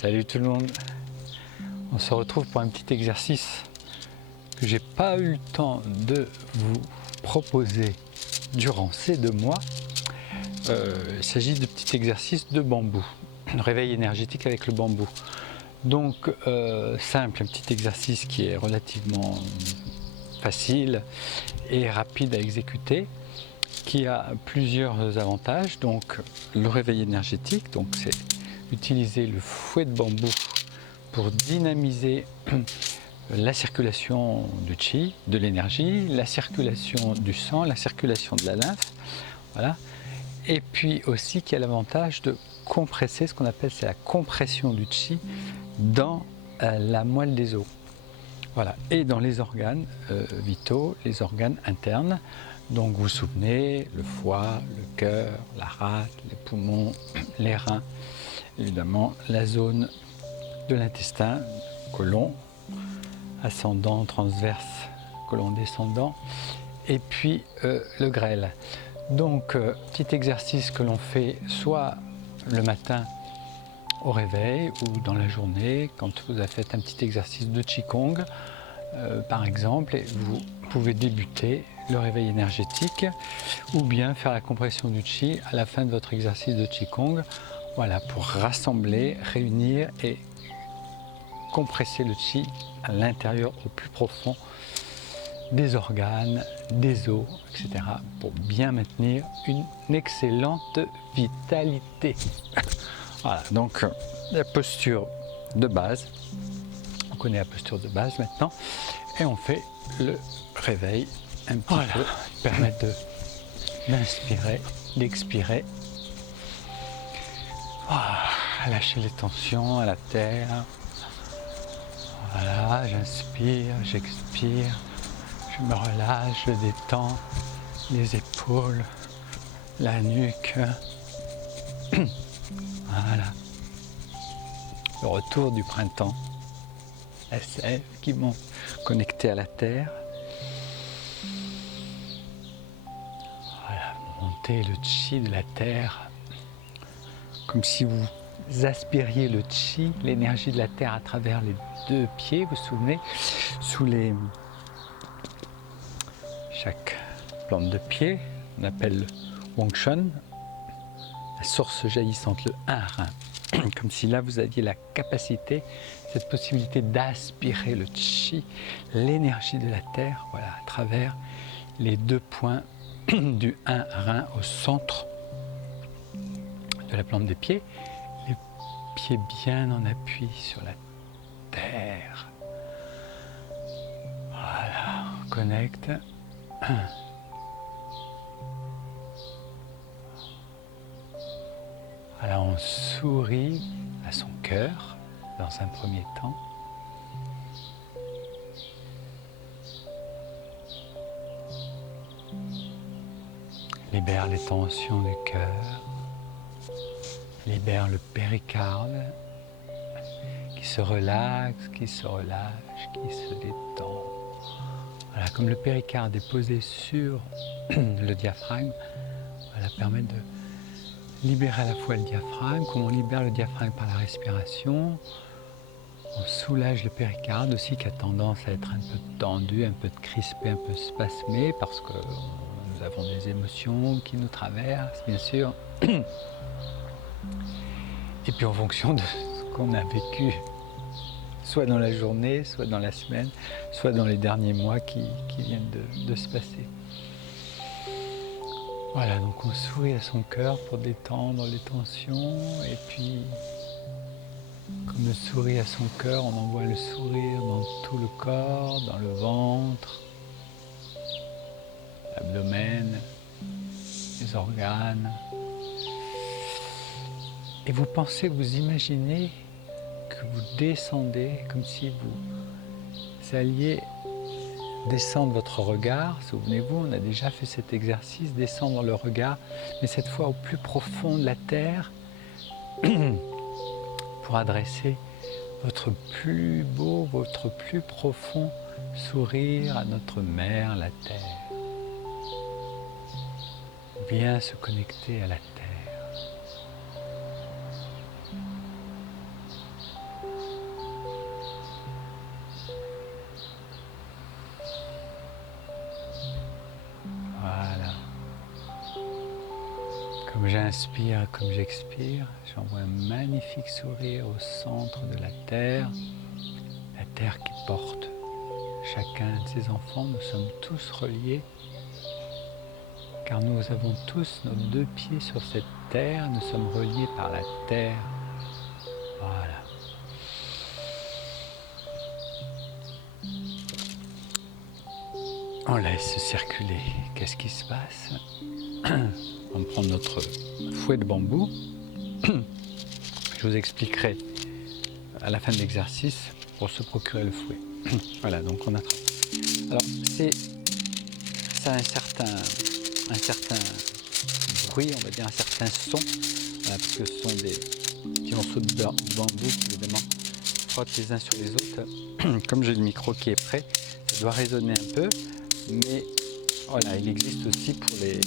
Salut tout le monde. On se retrouve pour un petit exercice que j'ai pas eu le temps de vous proposer durant ces 2 mois. Il s'agit de petits exercices de bambou, un réveil énergétique avec le bambou. Donc simple, un petit exercice qui est relativement facile et rapide à exécuter, qui a plusieurs avantages. Donc le réveil énergétique, donc c'est utiliser le fouet de bambou pour dynamiser la circulation du chi, de l'énergie, la circulation du sang, la circulation de la lymphe, voilà. Et puis aussi qui a l'avantage de compresser, ce qu'on appelle c'est la compression du chi dans la moelle des os, voilà, et dans les organes vitaux, les organes internes. Donc vous vous souvenez, le foie, le cœur, la rate, les poumons, les reins, évidemment la zone de l'intestin, côlon ascendant, transverse, côlon descendant, et puis le grêle. Donc petit exercice que l'on fait soit le matin au réveil ou dans la journée quand vous avez fait un petit exercice de Qigong par exemple, et vous pouvez débuter le réveil énergétique ou bien faire la compression du chi à la fin de votre exercice de Qigong, voilà, pour rassembler, réunir et compresser le chi à l'intérieur, au plus profond des organes, des os, etc. pour bien maintenir une excellente vitalité. Voilà, donc la posture de base, on connaît la posture de base maintenant, et on fait le réveil un petit peu, permettre d'inspirer, d'expirer, lâcher les tensions à la terre. Voilà, j'inspire, j'expire, je me relâche, je détends les épaules, la nuque. Voilà. Le retour du printemps, la sève qui monte, connectée à la terre. Voilà, montez le chi de la terre, comme si vous aspiriez le chi, l'énergie de la terre à travers les 2 pieds, vous vous souvenez, sous les chaque plante de pied, on appelle Wang Shen, la source jaillissante, le 1 rein. Comme si là vous aviez la capacité, cette possibilité d'aspirer le chi, l'énergie de la terre, voilà, à travers les 2 points du 1 rein au centre de la plante des pieds, les pieds bien en appui sur la terre. Voilà, on connecte. Alors on sourit à son cœur dans un premier temps. Libère les tensions du cœur. Libère le péricarde qui se relaxe, qui se relâche, qui se détend. Voilà, comme le péricarde est posé sur le diaphragme, voilà, permet de libérer à la fois le diaphragme. Comme on libère le diaphragme par la respiration, on soulage le péricarde aussi qui a tendance à être un peu tendu, un peu crispé, un peu spasmé parce que nous avons des émotions qui nous traversent, bien sûr. Et puis en fonction de ce qu'on a vécu, soit dans la journée, soit dans la semaine, soit dans les derniers mois qui viennent de se passer. Voilà, donc on sourit à son cœur pour détendre les tensions, et puis comme le sourit à son cœur, on envoie le sourire dans tout le corps, dans le ventre, l'abdomen, les organes. Et vous pensez, vous imaginez que vous descendez comme si vous alliez descendre votre regard. Souvenez-vous, on a déjà fait cet exercice, descendre le regard, mais cette fois au plus profond de la terre pour adresser votre plus beau, votre plus profond sourire à notre mère, la terre. Bien se connecter à la terre. Comme j'inspire, comme j'expire, j'envoie un magnifique sourire au centre de la terre qui porte chacun de ses enfants. Nous sommes tous reliés, car nous avons tous nos deux pieds sur cette terre, nous sommes reliés par la terre. Voilà. On laisse circuler. Qu'est-ce qui se passe? On prend notre fouet de bambou. Je vous expliquerai à la fin de l'exercice pour se procurer le fouet. Voilà, donc on attrape. Alors, ça a un certain bruit, on va dire un certain son, voilà, parce que ce sont des petits morceaux de bambou qui évidemment frottent les uns sur les autres. Comme j'ai le micro qui est prêt, ça doit résonner un peu, mais voilà, il existe aussi pour les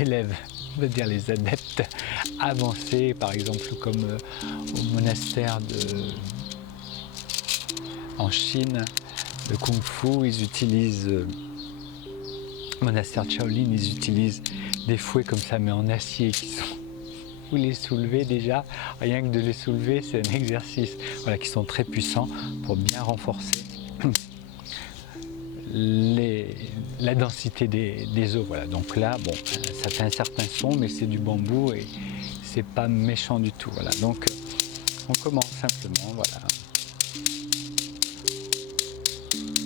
élèves, on va dire les adeptes avancés, par exemple comme au monastère en Chine, le Kung Fu, ils utilisent, monastère de Shaolin, ils utilisent des fouets comme ça, mais en acier, qui sont, vous les soulevez déjà, rien que de les soulever, c'est un exercice, voilà, qui sont très puissants pour bien renforcer la densité des os. Voilà. Donc là, bon, ça fait un certain son, mais c'est du bambou et c'est pas méchant du tout. Voilà. Donc on commence simplement, voilà.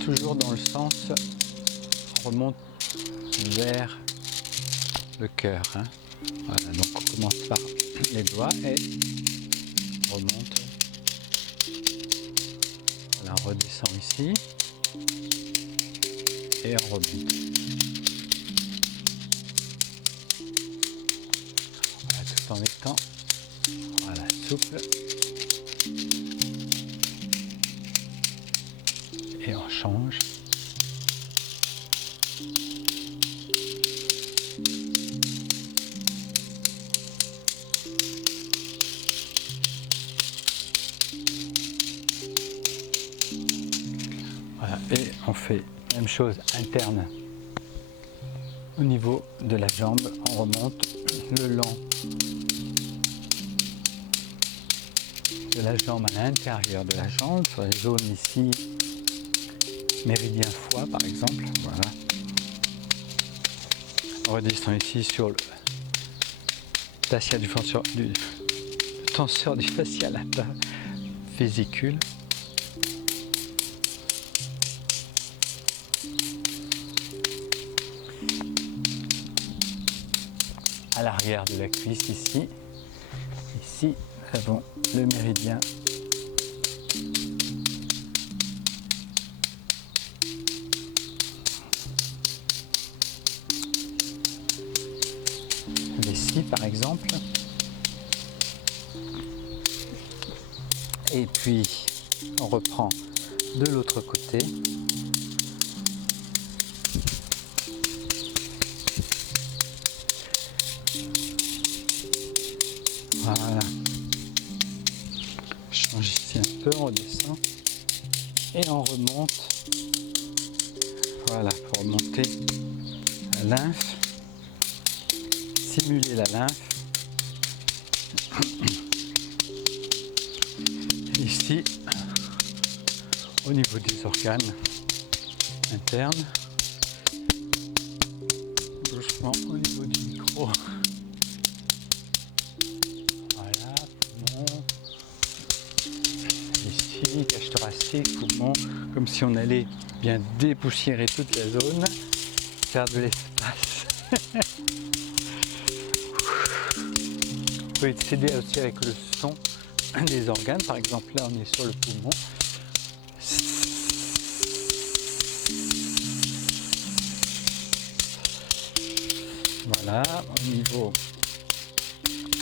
Toujours dans le sens, on remonte vers le cœur. Hein. Voilà. Donc on commence par les doigts et on remonte. Voilà, on redescend ici. Et on remonte. Voilà, tout en étant souple. Et on change. Voilà, et on fait la même chose interne au niveau de la jambe. On remonte le long de la jambe à l'intérieur de la jambe, sur les zones ici, méridien foie par exemple. Voilà. On redescend ici sur le fascia du tenseur du fascia lata vésicule. À l'arrière de la cuisse ici. Ici, nous avons le méridien vessie par exemple. Et puis, on reprend de l'autre côté. Voilà. Je change ici un peu, on redescend et on remonte. Voilà, pour remonter la lymphe, simuler la lymphe. Ici, au niveau des organes internes, doucement au niveau du micro. Voilà, poumon. Ici, cage thoracique, poumon, comme si on allait bien dépoussiérer toute la zone, faire de l'espace. Vous pouvez s'aider aussi avec le son des organes, par exemple là on est sur le poumon. Voilà, au niveau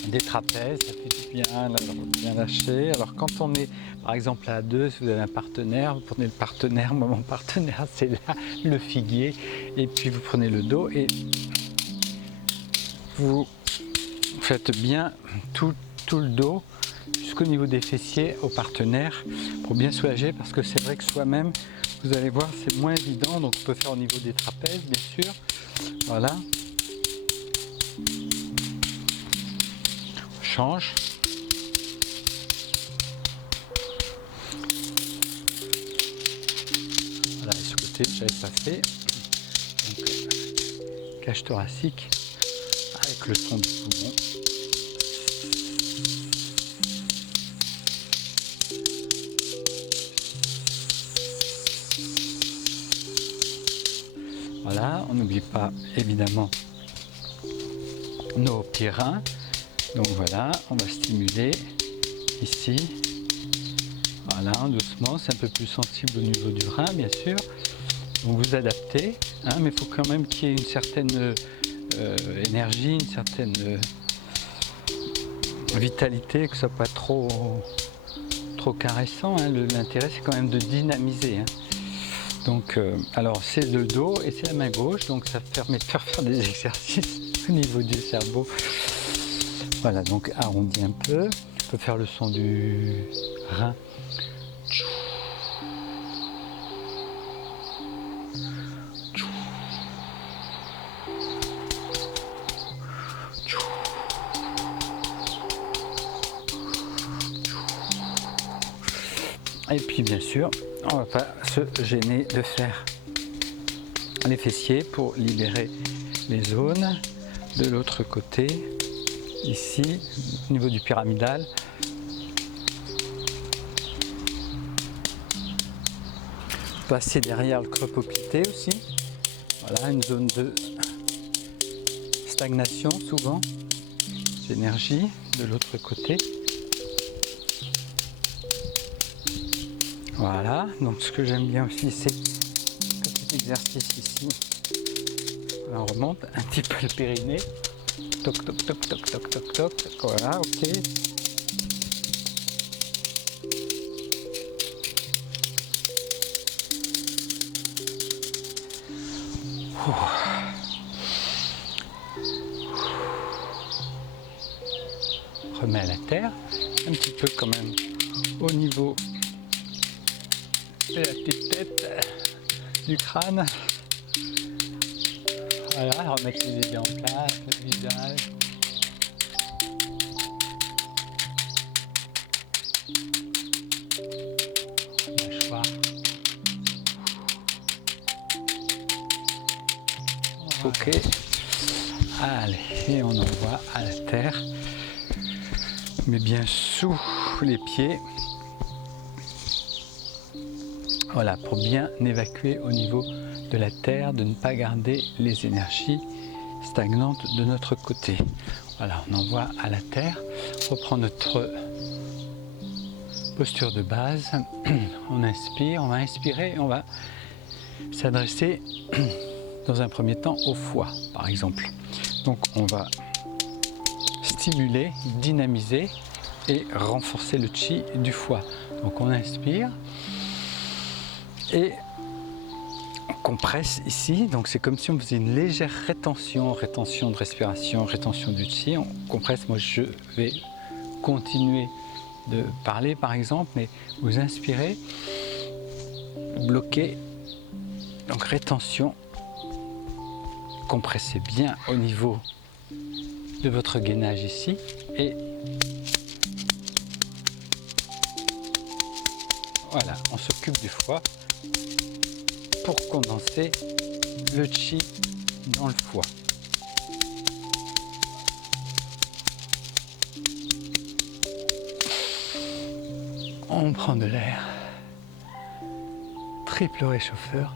des trapèzes, ça fait du bien, là, bien lâcher. Alors quand on est par exemple à deux, si vous avez un partenaire, vous prenez le partenaire, moi mon partenaire c'est là, le figuier, et puis vous prenez le dos et vous faites bien tout le dos jusqu'au niveau des fessiers au partenaire pour bien soulager, parce que c'est vrai que soi-même, vous allez voir, c'est moins évident, donc on peut faire au niveau des trapèzes bien sûr. Voilà. On change. Voilà, et ce côté, je n'avais pas fait. Donc, cage thoracique avec le son du poumon. Voilà, on n'oublie pas évidemment nos petits reins. Donc voilà, on va stimuler ici. Voilà, doucement, c'est un peu plus sensible au niveau du rein, bien sûr. Donc vous adaptez, hein, mais il faut quand même qu'il y ait une certaine énergie, une certaine vitalité, que ce soit pas trop caressant. Hein. L'intérêt, c'est quand même de dynamiser. Hein. Donc, alors c'est le dos et c'est la main gauche, donc ça permet de faire des exercices au niveau du cerveau. Voilà, donc arrondi un peu. On peut faire le son du rein. Et puis bien sûr, on ne va pas se gêner de faire les fessiers pour libérer les zones. De l'autre côté, ici, au niveau du pyramidal. Passer derrière le creux poplité aussi. Voilà, une zone de stagnation souvent, d'énergie. De l'autre côté. Voilà, donc ce que j'aime bien aussi, c'est ce petit exercice ici. On remonte un petit peu le périnée. Toc, toc, toc, toc, toc, toc, toc. Voilà, ok. Remet à la terre, un petit peu quand même au niveau de la petite tête, du crâne. Voilà, remettre les idées en place, le visage. Mâchoire. Ok. Allez, et on envoie à la terre, mais bien sous les pieds. Voilà, pour bien évacuer au niveau de la terre, de ne pas garder les énergies stagnantes de notre côté. Voilà, on envoie à la terre, on reprend notre posture de base, on inspire, on va inspirer et on va s'adresser dans un premier temps au foie, par exemple. Donc on va stimuler, dynamiser et renforcer le chi du foie. Donc on inspire et on compresse ici, donc c'est comme si on faisait une légère rétention de respiration, rétention du chi, on compresse. Moi je vais continuer de parler par exemple, mais vous inspirez, bloquez, donc rétention, compressez bien au niveau de votre gainage ici et voilà, on s'occupe du foie pour condenser le chi dans le foie. On prend de l'air, triple réchauffeur.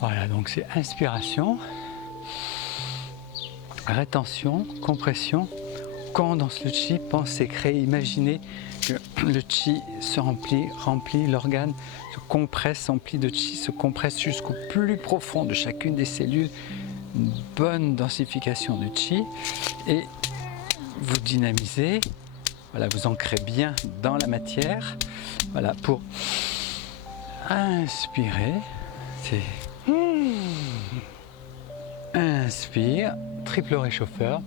Voilà, donc c'est inspiration, rétention, compression, condense le chi, pensez, créez, imaginez que le chi se remplit, l'organe se compresse, emplit de chi, se compresse jusqu'au plus profond de chacune des cellules, une bonne densification du chi et vous dynamisez, voilà, vous ancrez bien dans la matière, voilà, pour inspirer, c'est inspire, triple réchauffeur.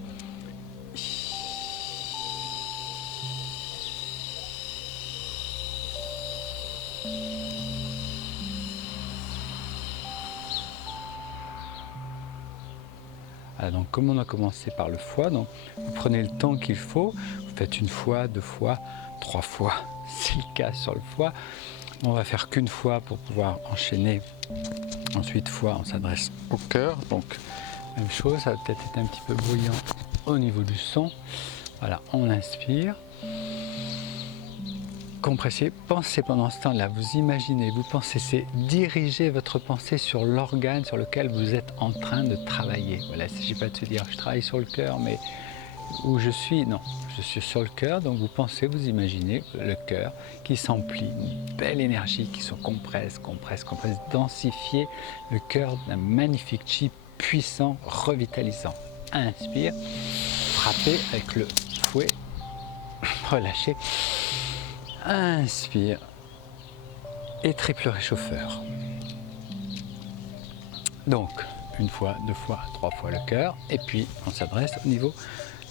Voilà, donc comme on a commencé par le foie, donc vous prenez le temps qu'il faut, vous faites une fois, 2 fois, 3 fois, c'est le cas sur le foie. On va faire qu'une fois pour pouvoir enchaîner. Ensuite, foie, on s'adresse au cœur, donc même chose, ça va peut-être être un petit peu bruyant au niveau du son. Voilà, on inspire. Compressez, pensez pendant ce temps-là, vous imaginez, vous pensez, c'est diriger votre pensée sur l'organe sur lequel vous êtes en train de travailler. Voilà, il ne s'agit pas de se dire je travaille sur le cœur, mais où je suis, non, je suis sur le cœur, donc vous pensez, vous imaginez le cœur qui s'emplit, une belle énergie qui se compresse, densifier le cœur d'un magnifique chi puissant, revitalisant. Inspire, frappez avec le fouet, relâchez. Inspire et triple réchauffeur. Donc, une fois, 2 fois, 3 fois le cœur, et puis on s'adresse au niveau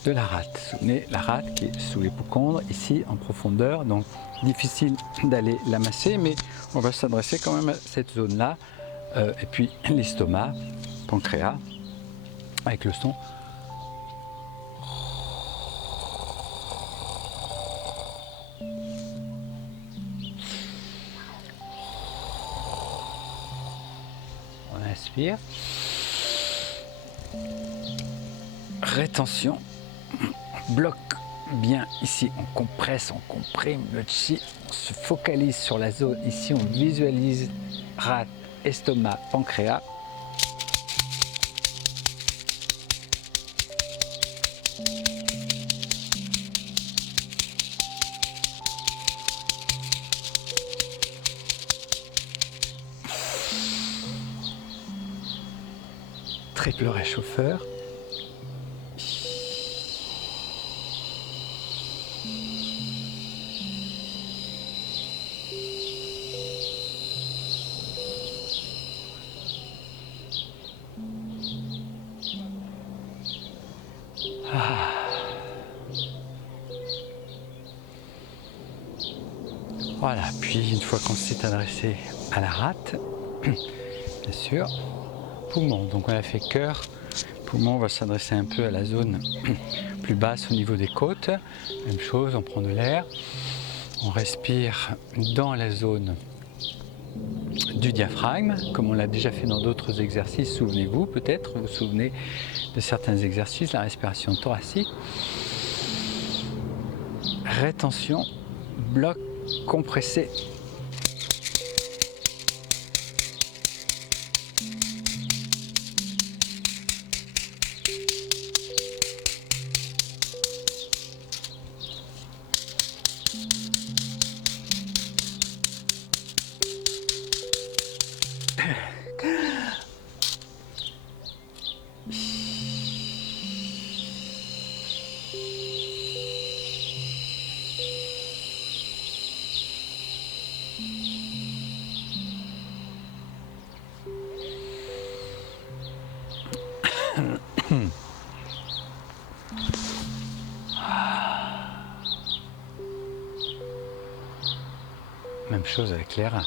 de la rate. Souvenez, la rate qui est sous l'hypocondre, ici en profondeur, donc difficile d'aller la masser, mais on va s'adresser quand même à cette zone-là, et puis l'estomac, pancréas, avec le son. On inspire. Rétention. Bloque bien ici. On compresse, on comprime le chi. On se focalise sur la zone. Ici, on visualise rate, estomac, pancréas. Triple réchauffeur. Voilà, puis une fois qu'on s'est adressé à la rate, bien sûr, poumon. Donc on a fait cœur, poumon, on va s'adresser un peu à la zone plus basse au niveau des côtes. Même chose, on prend de l'air, on respire dans la zone du diaphragme, comme on l'a déjà fait dans d'autres exercices. Souvenez-vous, peut-être, vous vous souvenez de certains exercices, la respiration thoracique. Rétention, bloc, compressé. Même chose avec les reins.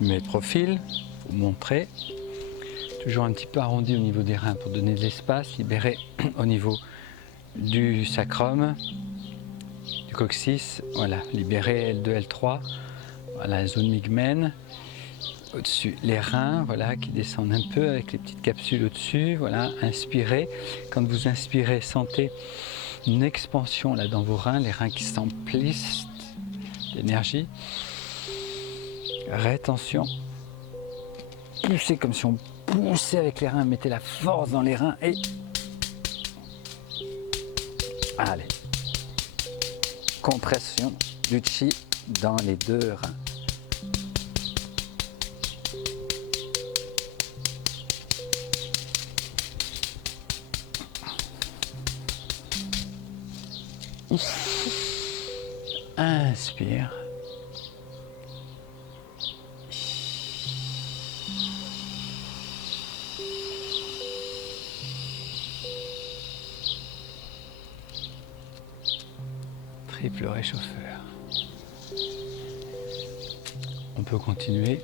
Je mets le profil, vous montrer. Toujours un petit peu arrondi au niveau des reins pour donner de l'espace, libérer au niveau du sacrum, du coccyx, voilà, libérer L2, L3, voilà, la zone mygmène. Au-dessus, les reins, voilà, qui descendent un peu avec les petites capsules au-dessus, voilà, inspirez. Quand vous inspirez, sentez une expansion là dans vos reins, les reins qui s'emplissent d'énergie. Rétention. Poussez comme si on poussait avec les reins, mettez la force dans les reins et allez. Compression du chi dans les 2 reins. Inspire. Triple réchauffeur. On peut continuer.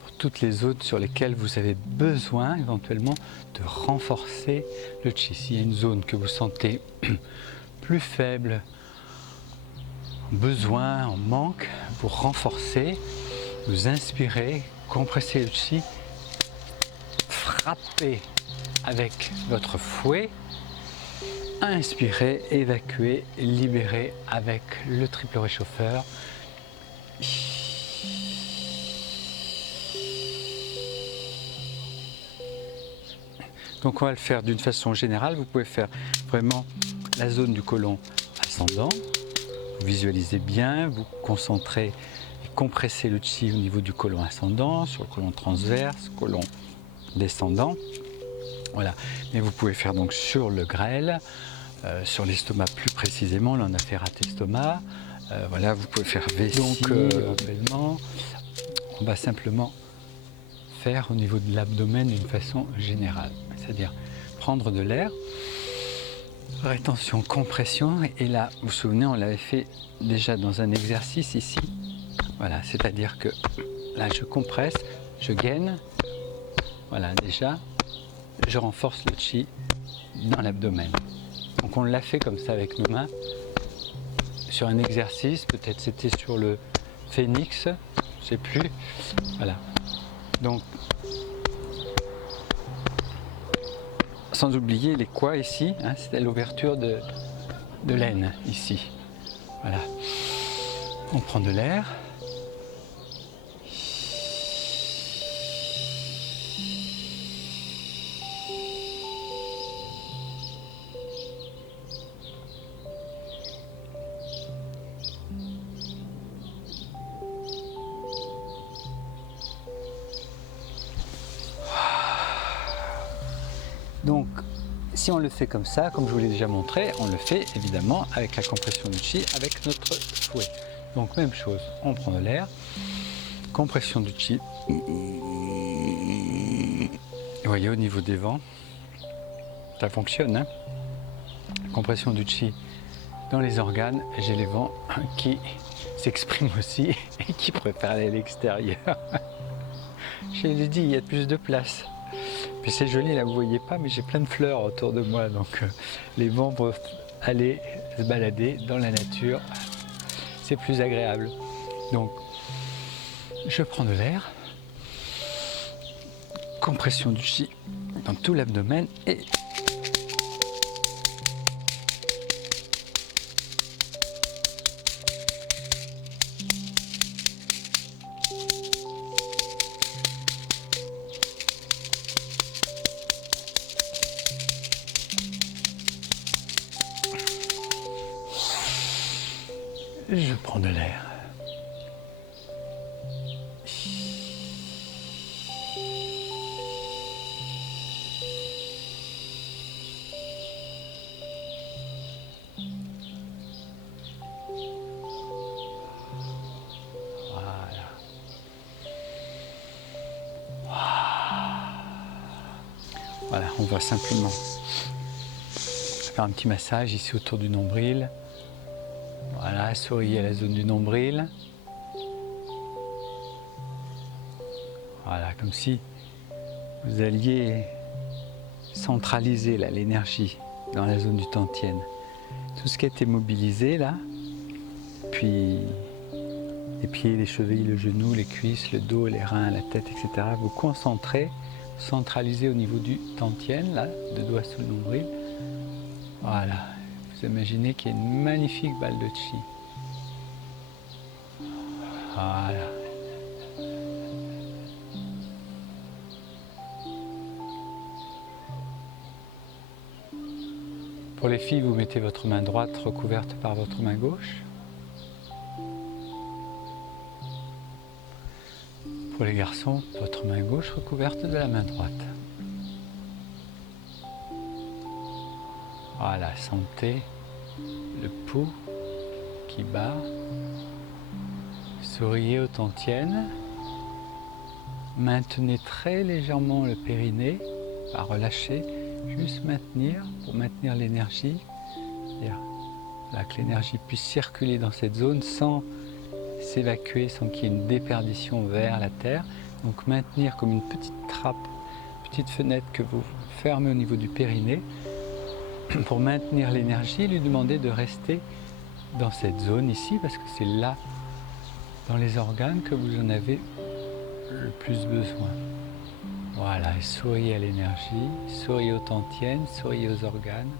Pour toutes les zones sur lesquelles vous avez besoin éventuellement de renforcer le chi. S'il y a une zone que vous sentez plus faible, besoin, en manque, vous renforcez, vous inspirez, compressez le chi, frappez avec votre fouet, inspirez, évacuez, libérez avec le triple réchauffeur. Donc on va le faire d'une façon générale. Vous pouvez faire vraiment la zone du côlon ascendant. Vous visualisez bien, vous concentrez et compressez le chi au niveau du côlon ascendant, sur le côlon transverse, côlon descendant. Voilà. Mais vous pouvez faire donc sur le grêle, sur l'estomac plus précisément. Là on a fait rat estomac. Voilà, vous pouvez faire vessie. Donc éventuellement, on va simplement faire au niveau de l'abdomen d'une façon générale. C'est-à-dire prendre de l'air, rétention, compression, et là, vous vous souvenez, on l'avait fait déjà dans un exercice ici. Voilà, c'est-à-dire que là, je compresse, je gaine, voilà, déjà, je renforce le chi dans l'abdomen. Donc on l'a fait comme ça avec nos mains, sur un exercice, peut-être c'était sur le phénix, je sais plus, voilà. Donc, sans oublier les quoi ici, hein, c'était l'ouverture de l'aine ici. Voilà. On prend de l'air. Donc, si on le fait comme ça, comme je vous l'ai déjà montré, on le fait évidemment avec la compression du chi, avec notre fouet. Donc, même chose, on prend de l'air, compression du chi. Vous voyez, au niveau des vents, ça fonctionne, hein. Compression du chi dans les organes, j'ai les vents qui s'expriment aussi et qui préfèrent aller à l'extérieur. Je l'ai dit, il y a plus de place. Puis c'est joli, là vous voyez pas, mais j'ai plein de fleurs autour de moi, donc les vents peuvent aller se balader dans la nature, c'est plus agréable. Donc je prends de l'air, compression du chi dans tout l'abdomen et je prends de l'air. Voilà, on va simplement faire un petit massage ici autour du nombril. Voilà, souriez à la zone du nombril. Voilà, comme si vous alliez centraliser l'énergie dans la zone du Tantien. Tout ce qui était mobilisé là, puis les pieds, les chevilles, le genou, les cuisses, le dos, les reins, la tête, etc. Vous concentrez, centralisez au niveau du Tantien, là, deux doigts sous le nombril. Voilà. Vous imaginez qu'il y a une magnifique balle de chi. Voilà. Pour les filles, vous mettez votre main droite recouverte par votre main gauche. Pour les garçons, votre main gauche recouverte de la main droite. Voilà, sentez le pouls qui bat. Souriez au Tantien. Maintenez très légèrement le périnée, pas relâcher, juste maintenir pour maintenir l'énergie. C'est-à-dire que l'énergie puisse circuler dans cette zone sans s'évacuer, sans qu'il y ait une déperdition vers la terre. Donc maintenir comme une petite trappe, petite fenêtre que vous fermez au niveau du périnée pour maintenir l'énergie, lui demander de rester dans cette zone ici parce que c'est là, dans les organes, que vous en avez le plus besoin. Voilà, et souriez à l'énergie, souriez aux tantièmes, souriez aux organes.